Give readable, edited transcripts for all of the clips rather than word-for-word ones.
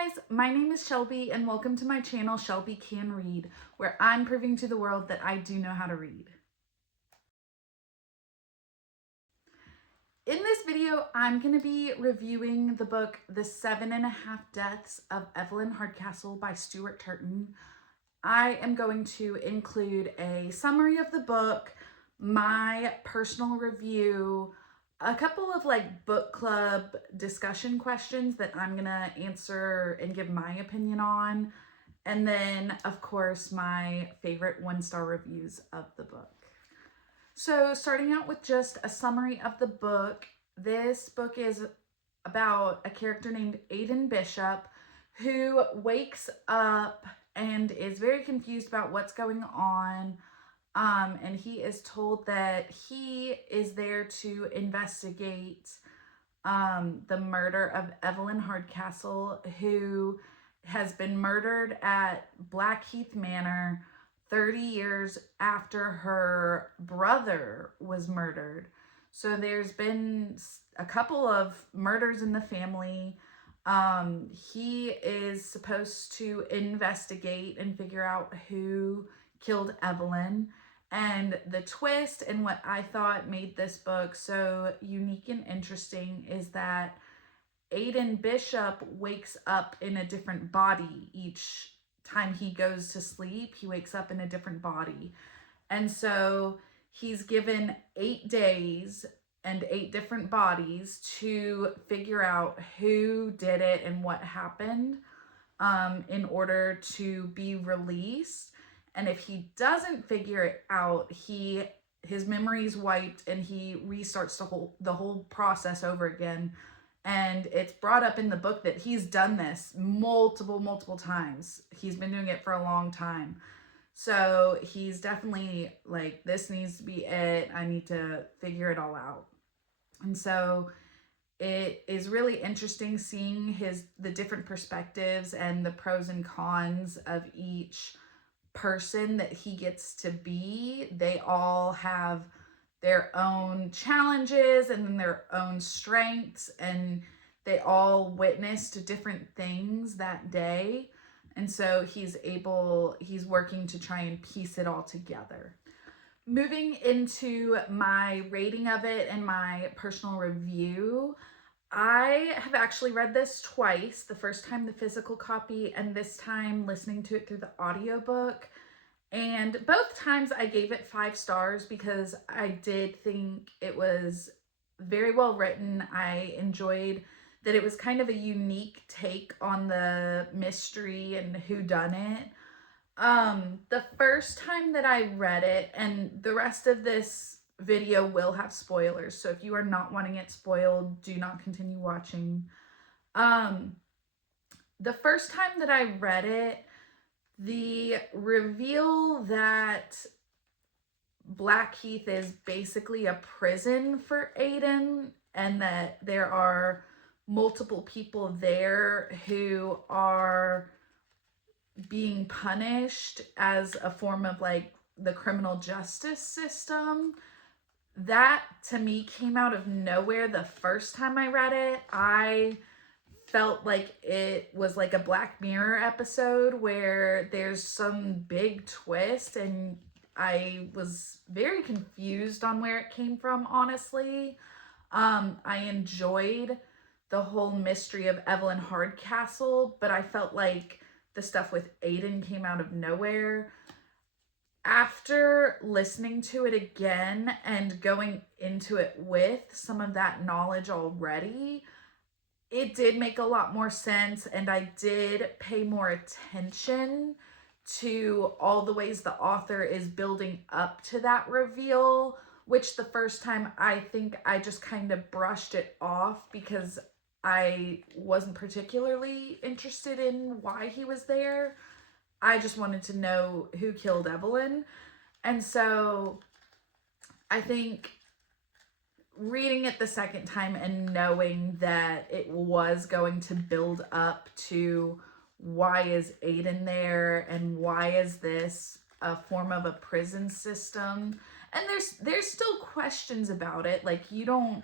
guys, my name is Shelby and welcome to my channel Shelby Can Read, where I'm proving to the world that I do know how to read. In this video, I'm going to be reviewing the book The 7.5 Deaths of Evelyn Hardcastle by Stuart Turton. I am going to include a summary of the book, my personal review, a couple of book club discussion questions that I'm gonna answer and give my opinion on, and then of course my favorite 1-star reviews of the book. So starting out with just a summary of the book, this book is about a character named Aidan Bishop who wakes up and is very confused about what's going on. And he is told that he is there to investigate the murder of Evelyn Hardcastle, who has been murdered at Blackheath Manor 30 years after her brother was murdered. So there's been a couple of murders in the family. He is supposed to investigate and figure out who killed Evelyn. And the twist and what I thought made this book so unique and interesting is that Aidan Bishop wakes up in a different body each time he goes to sleep. He wakes up in a different body. And so he's given 8 days and 8 different bodies to figure out who did it and what happened in order to be released. And if he doesn't figure it out, his memory's wiped and he restarts the whole process over again. And it's brought up in the book that he's done this multiple times. He's been doing it for a long time. So he's definitely like, this needs to be it. I need to figure it all out. And so it is really interesting seeing the different perspectives and the pros and cons of each person that he gets to be. They all have their own challenges and then their own strengths, and they all witnessed different things that day. And so he's working to try and piece it all together. Moving into my rating of it and my personal review, I have actually read this twice. The first time the physical copy and this time listening to it through the audiobook. And both times I gave it 5 stars because I did think it was very well written. I enjoyed that it was kind of a unique take on the mystery and whodunit. The first time that I read it, and the rest of this video will have spoilers, so if you are not wanting it spoiled, do not continue watching. The first time that I read it, the reveal that Blackheath is basically a prison for Aidan and that there are multiple people there who are being punished as a form of the criminal justice system, that to me came out of nowhere the first time I read it. I felt like it was like a Black Mirror episode where there's some big twist, and I was very confused on where it came from, honestly. I enjoyed the whole mystery of Evelyn Hardcastle, but I felt like the stuff with Aidan came out of nowhere. After listening to it again and going into it with some of that knowledge already, it did make a lot more sense, and I did pay more attention to all the ways the author is building up to that reveal, which the first time I think I just kind of brushed it off because I wasn't particularly interested in why he was there. I just wanted to know who killed Evelyn. And so I think reading it the second time and knowing that it was going to build up to why is Aidan there and why is this a form of a prison system, and there's still questions about it. Like, you don't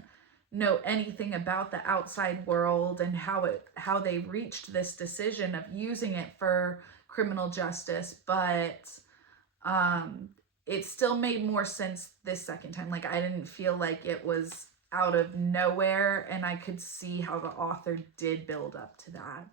know anything about the outside world and how they reached this decision of using it for criminal justice, but um it still made more sense this second time. Like, I didn't feel like it was out of nowhere, and I could see how the author did build up to that.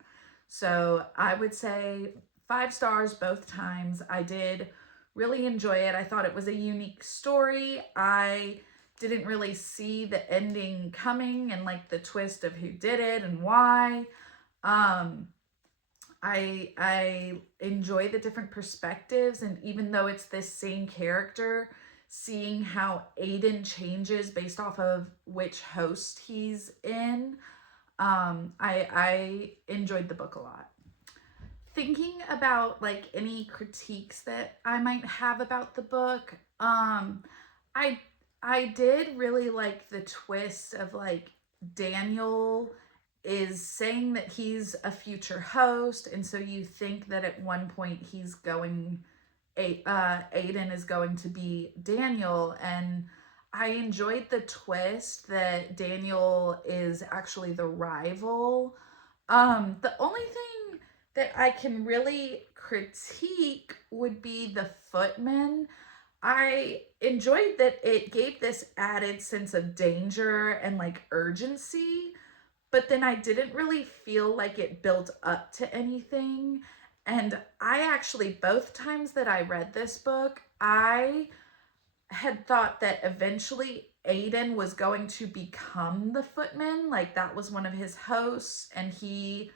So I would say 5 stars both times. I did really enjoy it. I thought it was a unique story. I didn't really see the ending coming and like the twist of who did it and why. Um, I enjoy the different perspectives, and even though it's this same character, seeing how Aiden changes based off of which host he's in, I enjoyed the book a lot. Thinking about like any critiques that I might have about the book, I I did really like the twist of like Daniel is saying that he's a future host, and so you think that at one point Aiden is going to be Daniel, and I enjoyed the twist that Daniel is actually the rival. The only thing that I can really critique would be the footmen. I enjoyed that it gave this added sense of danger and like urgency, but then I didn't really feel like it built up to anything. And I actually, both times that I read this book, I had thought that eventually Aiden was going to become the footman. Like, that was one of his hosts, and he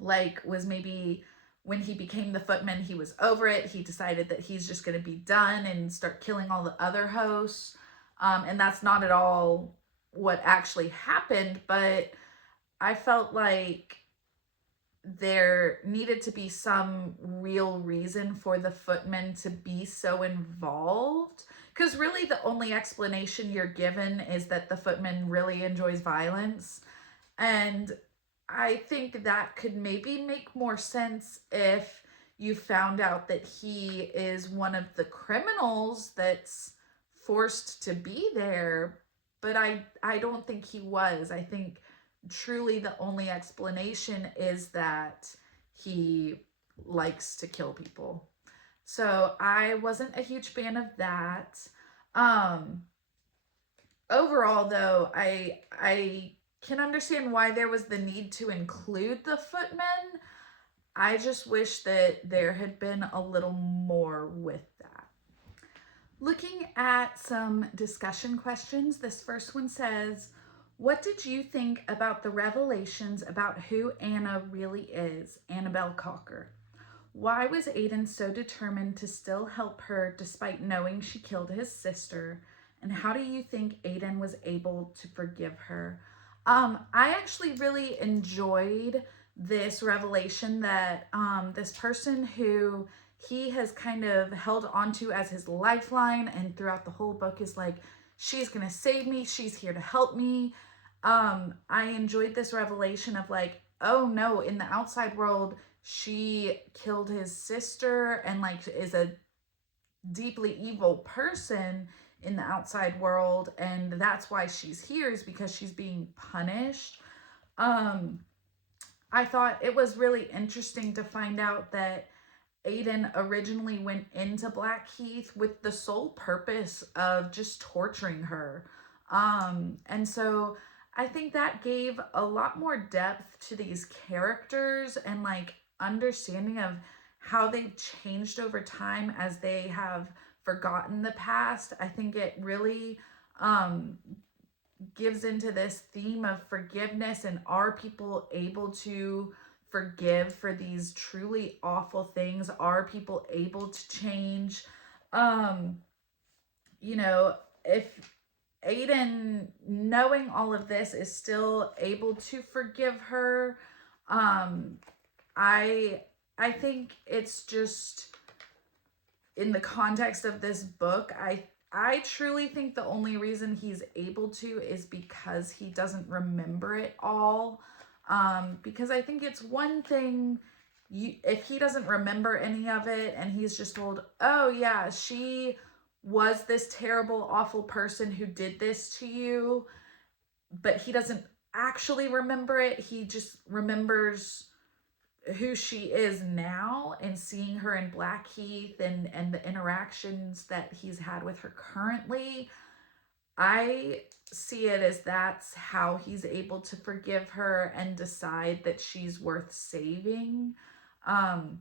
like was maybe, when he became the footman, he was over it. He decided that he's just going to be done and start killing all the other hosts. And that's not at all what actually happened, but I felt like there needed to be some real reason for the footmen to be so involved. Because really, the only explanation you're given is that the footman really enjoys violence. And I think that could maybe make more sense if you found out that he is one of the criminals that's forced to be there. But I don't think he was. I think truly the only explanation is that he likes to kill people. So I wasn't a huge fan of that. Um Overall though, I can understand why there was the need to include the footmen. I just wish that there had been a little more with that. Looking at some discussion questions, this first one says, what did you think about the revelations about who Anna really is, Annabelle Cocker? Why was Aiden so determined to still help her despite knowing she killed his sister? And how do you think Aiden was able to forgive her? I actually really enjoyed this revelation that this person who he has kind of held onto as his lifeline and throughout the whole book is like, she's gonna save me, she's here to help me. I enjoyed this revelation of like, oh no, in the outside world, she killed his sister and like is a deeply evil person in the outside world, and that's why she's here, is because she's being punished. I thought it was really interesting to find out that Aiden originally went into Blackheath with the sole purpose of just torturing her. And so I think that gave a lot more depth to these characters and like understanding of how they've changed over time as they have forgotten the past. I think it really gives into this theme of forgiveness, and are people able to forgive for these truly awful things? Are people able to change? Um, if Aiden, knowing all of this, is still able to forgive her, um, I I think it's just, in the context of this book, I truly think the only reason he's able to is because he doesn't remember it all. Because I think it's one thing, if he doesn't remember any of it and he's just told, oh yeah, she was this terrible, awful person who did this to you, but he doesn't actually remember it. He just remembers who she is now and seeing her in Blackheath and the interactions that he's had with her currently. I see it as that's how he's able to forgive her and decide that she's worth saving. Um,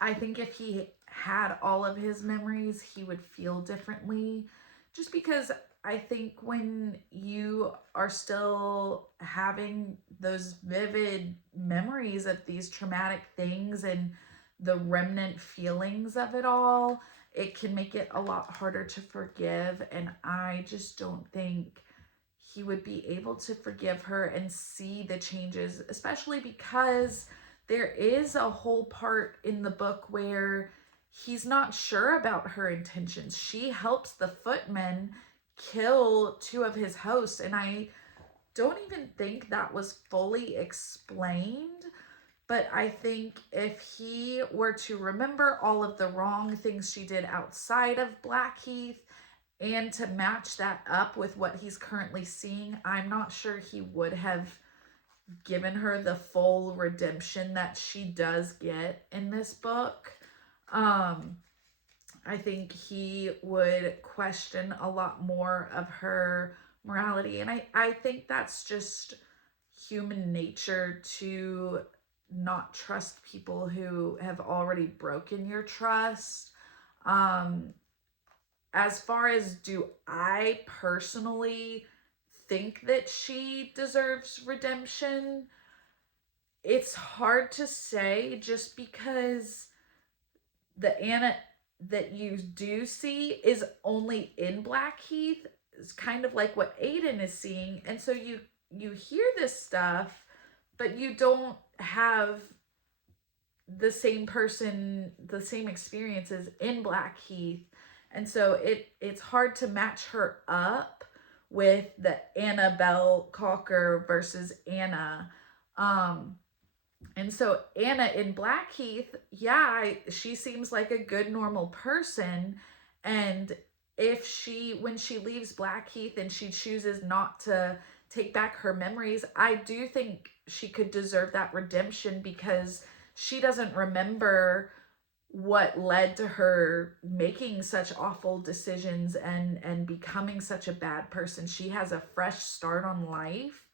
I think if he had all of his memories, he would feel differently. Just because I think when you are still having those vivid memories of these traumatic things and the remnant feelings of it all, it can make it a lot harder to forgive. And I just don't think he would be able to forgive her and see the changes, especially because there is a whole part in the book where he's not sure about her intentions. She helps the footmen kill two of his hosts, and I don't even think that was fully explained. But I think if he were to remember all of the wrong things she did outside of Blackheath and to match that up with what he's currently seeing, I'm not sure he would have given her the full redemption that she does get in this book. I think he would question a lot more of her morality. And I think that's just human nature to not trust people who have already broken your trust. Um, as far as do I personally think that she deserves redemption, it's hard to say just because the Anna that you do see is only in Blackheath. It's kind of like what Aiden is seeing. And so you hear this stuff, but you don't have the same person, the same experiences in Blackheath. And so it's hard to match her up with the Annabelle Cocker versus Anna. And so Anna in Blackheath, yeah, she seems like a good normal person. And if when she leaves Blackheath and she chooses not to take back her memories, I do think she could deserve that redemption because she doesn't remember what led to her making such awful decisions and becoming such a bad person. She has a fresh start on life,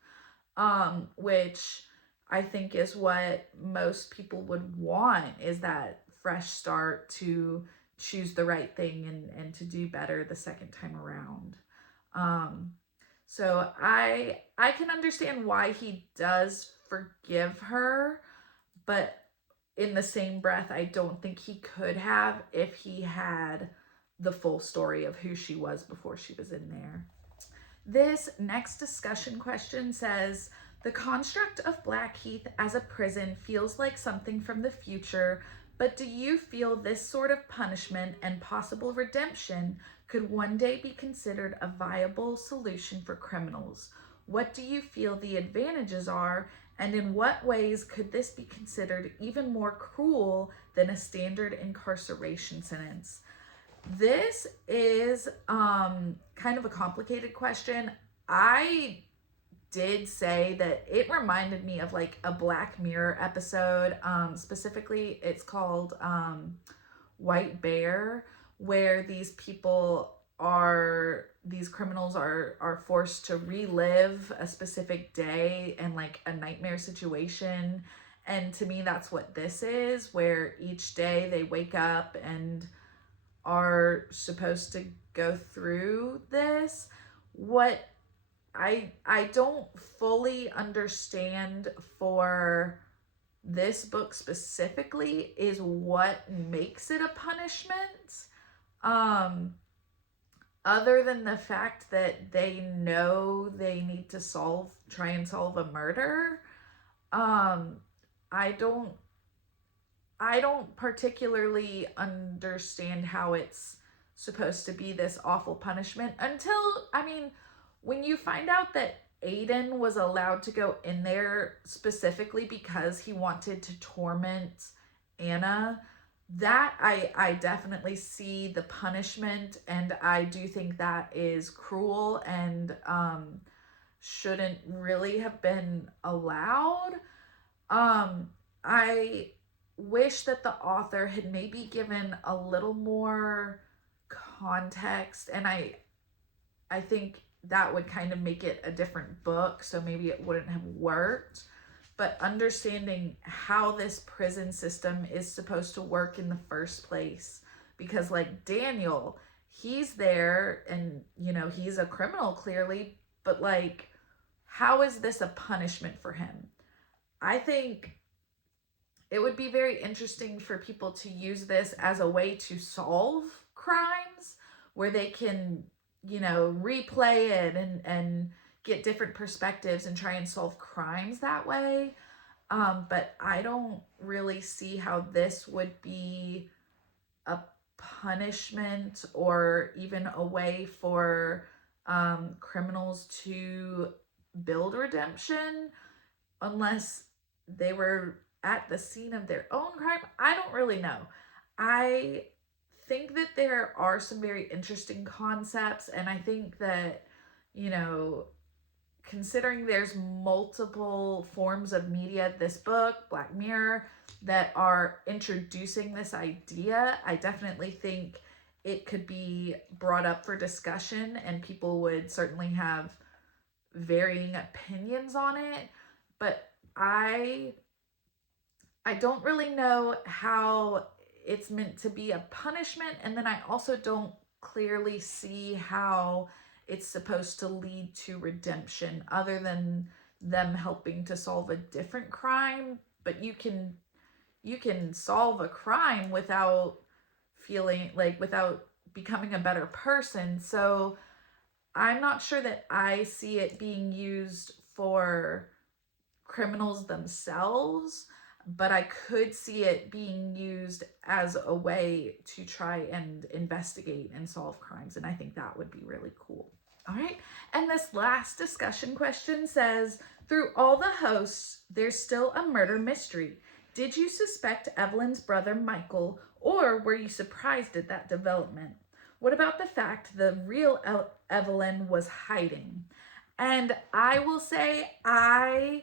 which I think is what most people would want, is that fresh start to choose the right thing and to do better the second time around. Um, so I can understand why he does forgive her, but in the same breath, I don't think he could have if he had the full story of who she was before she was in there. This next discussion question says, the construct of Blackheath as a prison feels like something from the future, but do you feel this sort of punishment and possible redemption could one day be considered a viable solution for criminals? What do you feel the advantages are, and in what ways could this be considered even more cruel than a standard incarceration sentence? This is kind of a complicated question. I did say that it reminded me of like a Black Mirror episode. Specifically, it's called White Bear, where these criminals are forced to relive a specific day and like a nightmare situation. And to me, that's what this is, where each day they wake up and are supposed to go through this. What I don't fully understand for this book specifically is what makes it a punishment. Other than the fact that they know they need to try and solve a murder. I don't particularly understand how it's supposed to be this awful punishment until, I mean, when you find out that Aiden was allowed to go in there specifically because he wanted to torment Anna, that I definitely see the punishment, and I do think that is cruel and shouldn't really have been allowed. I wish that the author had maybe given a little more context, and I think that would kind of make it a different book, so maybe it wouldn't have worked. But understanding how this prison system is supposed to work in the first place, because like Daniel, he's there and he's a criminal clearly, but like, how is this a punishment for him? I think it would be very interesting for people to use this as a way to solve crimes, where they can, replay it and get different perspectives and try and solve crimes that way. But I don't really see how this would be a punishment or even a way for criminals to build redemption, unless they were at the scene of their own crime. I don't really know. I think that there are some very interesting concepts, and I think that, you know, considering there's multiple forms of media, this book, Black Mirror, that are introducing this idea, I definitely think it could be brought up for discussion, and people would certainly have varying opinions on it. But I don't really know how it's meant to be a punishment, and then I also don't clearly see how it's supposed to lead to redemption other than them helping to solve a different crime. But you can solve a crime without feeling like, without becoming a better person. So I'm not sure that I see it being used for criminals themselves, but I could see it being used as a way to try and investigate and solve crimes. And I think that would be really cool. All right. And this last discussion question says, through all the hosts, there's still a murder mystery. Did you suspect Evelyn's brother Michael, or were you surprised at that development? What about the fact the real Evelyn was hiding? And I will say, I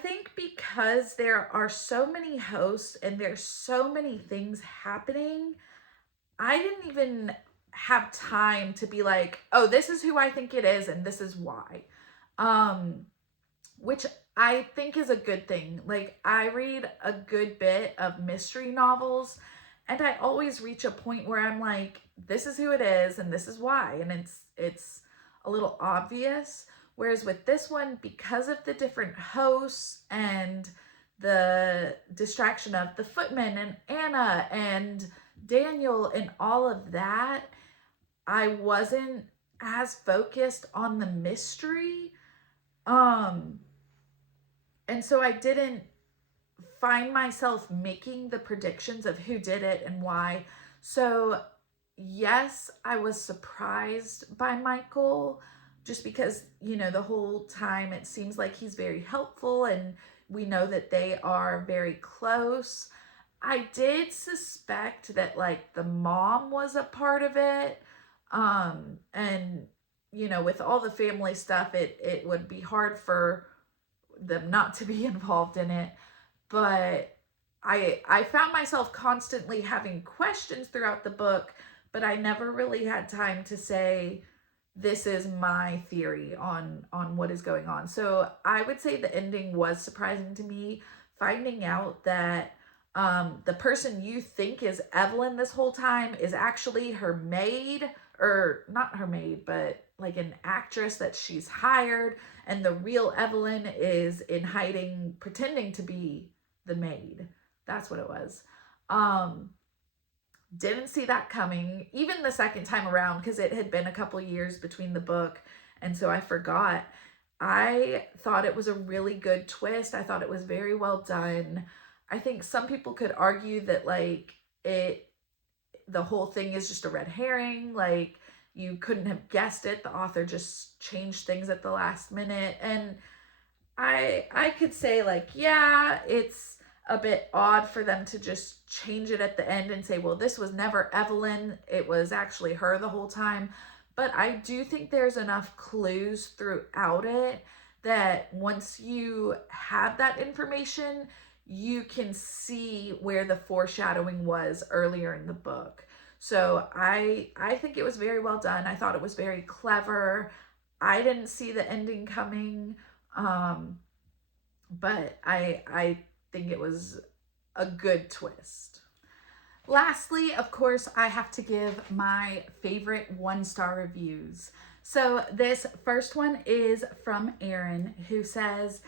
think because there are so many hosts and there's so many things happening, I didn't even have time to be like, oh, this is who I think it is and this is why. Which I think is a good thing. Like, I read a good bit of mystery novels, and I always reach a point where I'm like, this is who it is and this is why, and it's a little obvious. Whereas with this one, because of the different hosts and the distraction of the footman and Anna and Daniel and all of that, I wasn't as focused on the mystery. And so I didn't find myself making the predictions of who did it and why. So, yes, I was surprised by Michael, just because, the whole time it seems like he's very helpful and we know that they are very close. I did suspect that, like, the mom was a part of it. And, with all the family stuff, it would be hard for them not to be involved in it. But I found myself constantly having questions throughout the book, but I never really had time to say, this is my theory on what is going on. So I would say the ending was surprising to me, finding out that the person you think is Evelyn this whole time is actually her maid, or not her maid, but like an actress that she's hired, and the real Evelyn is in hiding, pretending to be the maid. That's what it was. Didn't see that coming, even the second time around, because it had been a couple years between the book, and so I forgot. I thought it was a really good twist. I thought it was very well done. I think some people could argue that, like, the whole thing is just a red herring. Like, you couldn't have guessed it. The author just changed things at the last minute. And I could say, like, yeah, it's a bit odd for them to just change it at the end and say, well, this was never Evelyn. It was actually her the whole time. but I do think there's enough clues throughout it that once you have that information, you can see where the foreshadowing was earlier in the book. So I think it was very well done. I thought it was very clever. I didn't see the ending coming, but I think it was a good twist. Lastly, of course, I have to give my favorite 1-star reviews. So this first one is from Aaron, who says,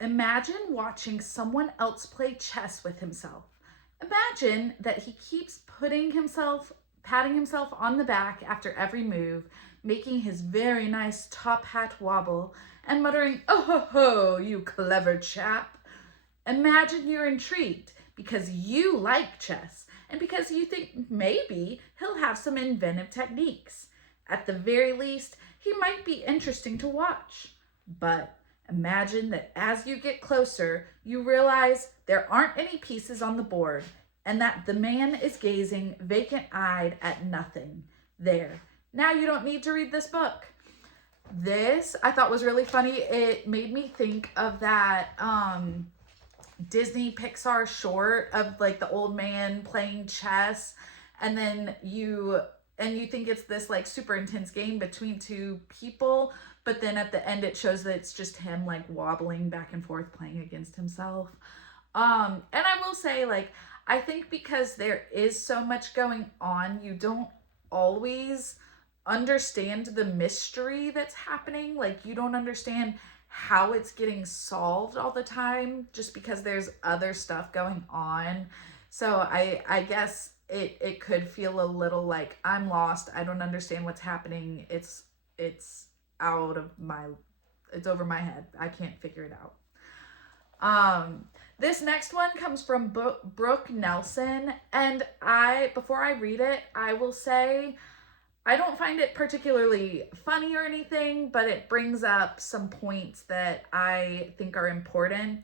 imagine watching someone else play chess with himself. Imagine that he keeps patting himself on the back after every move, making his very nice top hat wobble, and muttering, oh ho ho, you clever chap. Imagine you're intrigued because you like chess and because you think maybe he'll have some inventive techniques. At the very least, he might be interesting to watch. But imagine that as you get closer, you realize there aren't any pieces on the board and that the man is gazing vacant-eyed at nothing. There. Now you don't need to read this book. This I thought was really funny. It made me think of that Disney Pixar short of like the old man playing chess, and then you think it's this like super intense game between two people, but then at the end it shows that it's just him like wobbling back and forth playing against himself. And I will say, like, I think because there is so much going on, you don't always understand the mystery that's happening. Like, you don't understand how it's getting solved all the time just because there's other stuff going on. So I guess it could feel a little like I'm lost. I don't understand what's happening. It's out of it's over my head. I can't figure it out. This next one comes from Brooke Nelson, and before I read it, I will say I don't find it particularly funny or anything, but it brings up some points that I think are important.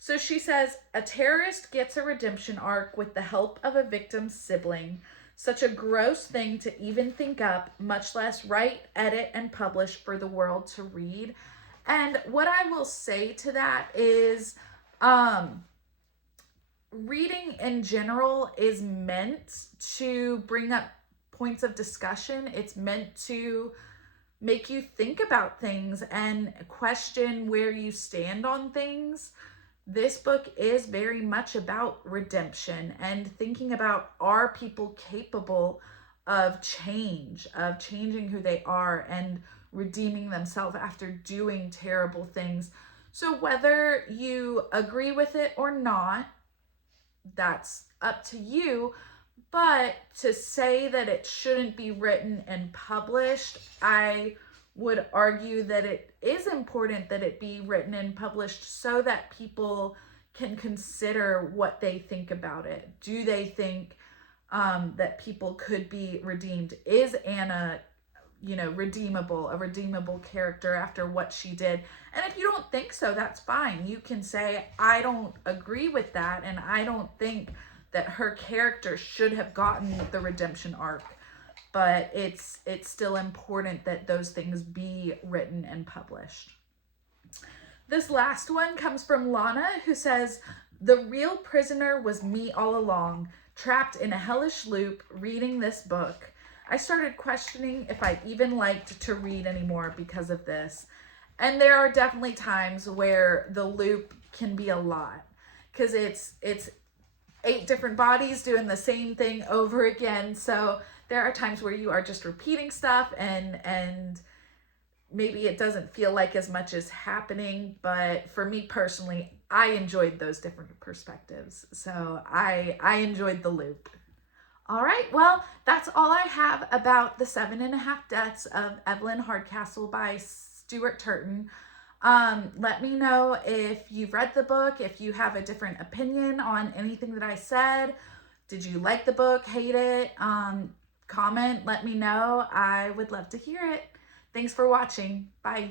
So she says, a terrorist gets a redemption arc with the help of a victim's sibling. Such a gross thing to even think up, much less write, edit, and publish for the world to read. And what I will say to that is, reading in general is meant to bring up points of discussion. It's meant to make you think about things and question where you stand on things. This book is very much about redemption and thinking about, are people capable of change, of changing who they are and redeeming themselves after doing terrible things. So whether you agree with it or not, that's up to you. But to say that it shouldn't be written and published, I would argue that it is important that it be written and published so that people can consider what they think about it. Do they think that people could be redeemed? Is Anna, redeemable, a redeemable character after what she did? And if you don't think so, that's fine. You can say, I don't agree with that, and I don't think that her character should have gotten the redemption arc. But it's still important that those things be written and published. This last one comes from Lana, who says, the real prisoner was me all along, trapped in a hellish loop, reading this book. I started questioning if I even liked to read anymore because of this. And there are definitely times where the loop can be a lot, because it's 8 different bodies doing the same thing over again. So there are times where you are just repeating stuff and maybe it doesn't feel like as much is happening. But for me personally, I enjoyed those different perspectives. So I enjoyed the loop. All right, well, that's all I have about the 7.5 Deaths of Evelyn Hardcastle by Stuart Turton. Let me know if you've read the book, if you have a different opinion on anything that I said. Did you like the book, hate it? Comment, let me know. I would love to hear it. Thanks for watching. Bye.